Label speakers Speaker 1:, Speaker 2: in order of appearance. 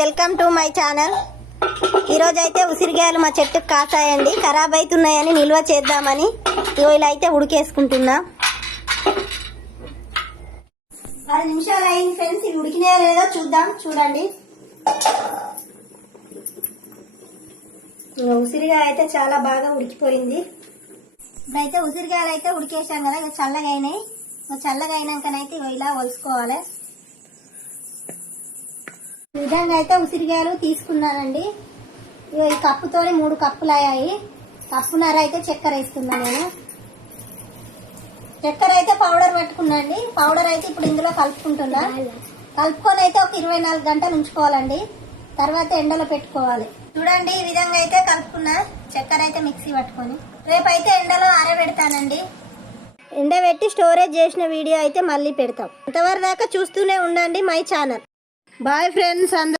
Speaker 1: Welcome to my channel. ఈరోజు అయితే ఉసిరికాయలు మా చెట్టుకు కాసాయండి. ఖరాబ్ అవుతున్నాయని నిల్వ చేద్దామని. ఇలా అయితే ఉడికేసుకుంటున్నా. పది నిమిషాలు అయింది ఫ్రెండ్స్. ఇవి ఉడికినాయో లేదో చూద్దాం. చూడండి. ఉసిరికాయ అయితే చాలా బాగా ఉడికిపోయింది. ఇప్పుడైతే ఉసిరికాయలు అయితే ఉడికేసాం కదా. ఇక చల్లగా అయినాయి చల్లగా అయినాకనైతే ఇలా వలుసుకోవాలి విధంగా అయితే ఉసిరికాయలు తీసుకున్నానండి. ఇగో ఈ కప్పుతోని మూడు కప్పులు అయ్యాయి కప్పున్నర అయితే చక్కెర వేస్తున్నాను నేను. చక్కెర అయితే పౌడర్ పెట్టుకున్నాండి. పౌడర్ అయితే ఇప్పుడు ఇందులో కలుపుకుంటున్నా. కలుపుకొని అయితే ఒక ఇరవై నాలుగు గంటలు ఉంచుకోవాలండి. తర్వాత ఎండలో పెట్టుకోవాలి. చూడండి ఈ విధంగా అయితే కలుపుకున్నా. చక్కెర అయితే మిక్సీ పట్టుకొని. రేపైతే ఎండలో ఆరబెడతానండి. ఎండబెట్టి స్టోరేజ్ చేసిన వీడియో అయితే మళ్ళీ పెడతాం. అంతవరకు దాకా చూస్తూనే ఉండండి my channel. బాయ్ ఫ్రెండ్స్ అందరూ